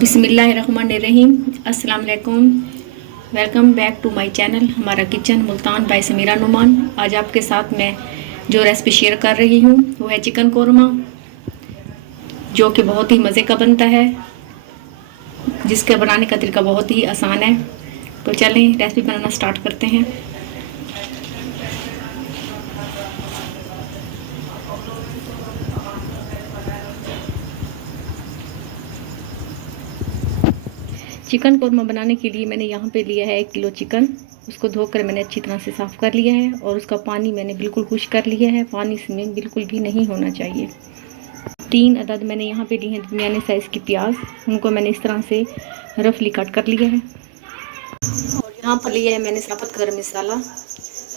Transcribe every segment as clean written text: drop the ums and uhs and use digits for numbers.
बिस्मिल्लाहिर्रहमानिर्रहीम। अस्सलाम वालेकुम। Welcome back to my channel हमारा किचन मुल्तान बाय समीरा नुमान। आज आपके साथ मैं जो रेसिपी शेयर कर रही हूँ वो है चिकन कोरमा, जो कि बहुत ही मज़े का बनता है, जिसके बनाने का तरीका बहुत ही आसान है। तो चलें रेसिपी बनाना स्टार्ट करते हैं। चिकन कोरमा बनाने के लिए मैंने यहाँ पे लिया है 1 किलो चिकन। उसको धोकर मैंने अच्छी तरह से साफ़ कर लिया है और उसका पानी मैंने बिल्कुल खुश्क कर लिया है। पानी इसमें बिल्कुल भी नहीं होना चाहिए। 3 अदद मैंने यहाँ पे लिए हैं दरमियाने साइज़ की प्याज, उनको मैंने इस तरह से रफली कट कर लिया है। और यहाँ पर लिया है मैंने साबुत गरम मसाला,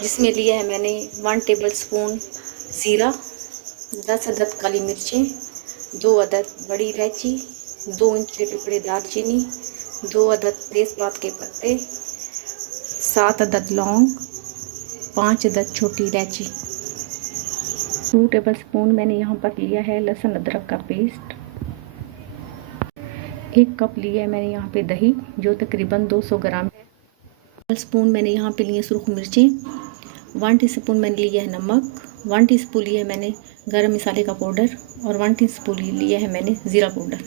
जिसमें लिया है मैंने 1 टेबल स्पून ज़ीरा, 10 अदद काली मिर्चें, 2 अदद बड़ी इलायची, 2 इंच के टुकड़े दालचीनी, 2 अदद तेज़पात के पत्ते, 7 अदद लौंग, 5 अदद छोटी इलायची। 2 टेबल स्पून मैंने यहाँ पर लिया है लहसुन अदरक का पेस्ट। 1 कप लिया है मैंने यहाँ पे दही, जो तकरीबन 200 ग्राम है। 1 स्पून मैंने यहाँ पे लिए सुरख मिर्चें, 1 टीस्पून मैंने लिया है नमक, 1 टीस्पून लिया है मैंने गरम मसाले का पाउडर और 1 टीस्पून लिया है मैंने ज़ीरा पाउडर।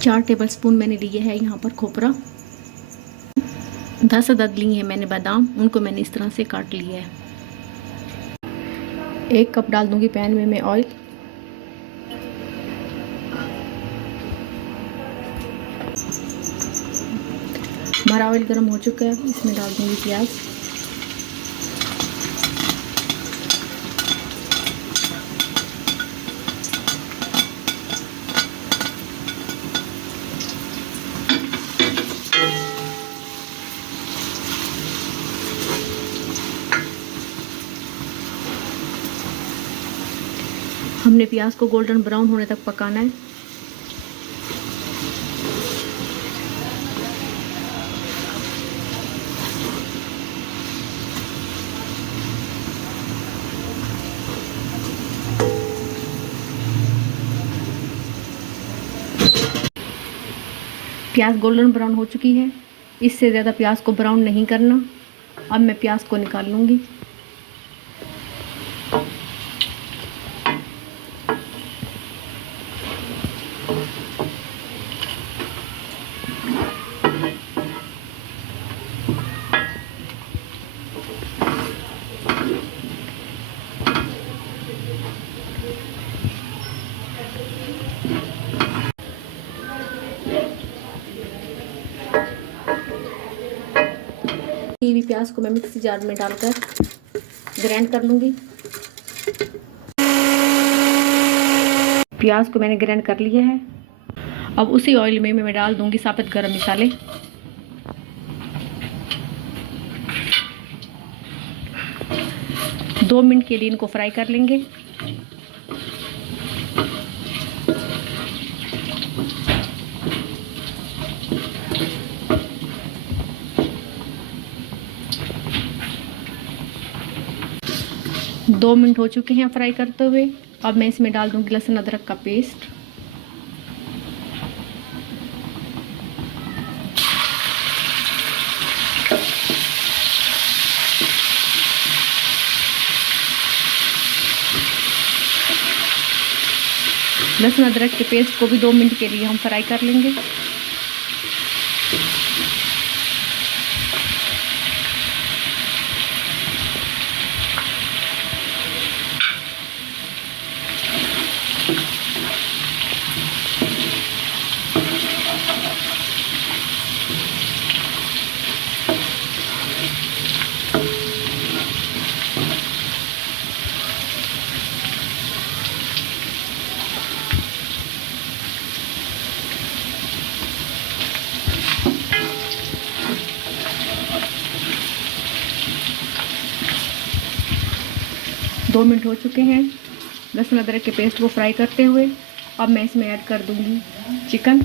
4 टेबल स्पून मैंने लिए है यहाँ पर खोपरा। 10 अदद लिए हैं मैंने बादाम, उनको मैंने इस तरह से काट लिया है। 1 कप डाल दूंगी पैन में मैं ऑयल। हमारा ऑयल गर्म हो चुका है, इसमें डाल दूंगी प्याज। हमने प्याज को गोल्डन ब्राउन होने तक पकाना है। प्याज गोल्डन ब्राउन हो चुकी है, इससे ज़्यादा प्याज को ब्राउन नहीं करना। अब मैं प्याज को निकाल लूँगी। भी प्याज को मैं मिक्सी जार में डालकर ग्राइंड कर लूँगी। प्याज को मैंने ग्राइंड कर लिया है। अब उसी ऑयल में मैं डाल दूँगी साबुत गरम मसाले। दो मिनट के लिए इनको फ्राई कर लेंगे। दो मिनट हो चुके हैं फ्राई करते हुए। अब मैं इसमें डाल दूंगी लहसुन अदरक का पेस्ट। लहसुन अदरक के पेस्ट को भी 2 मिनट के लिए हम फ्राई कर लेंगे। दो मिनट हो चुके हैं लहसुन अदरक के पेस्ट को फ्राई करते हुए। अब मैं इसमें ऐड कर दूंगी चिकन।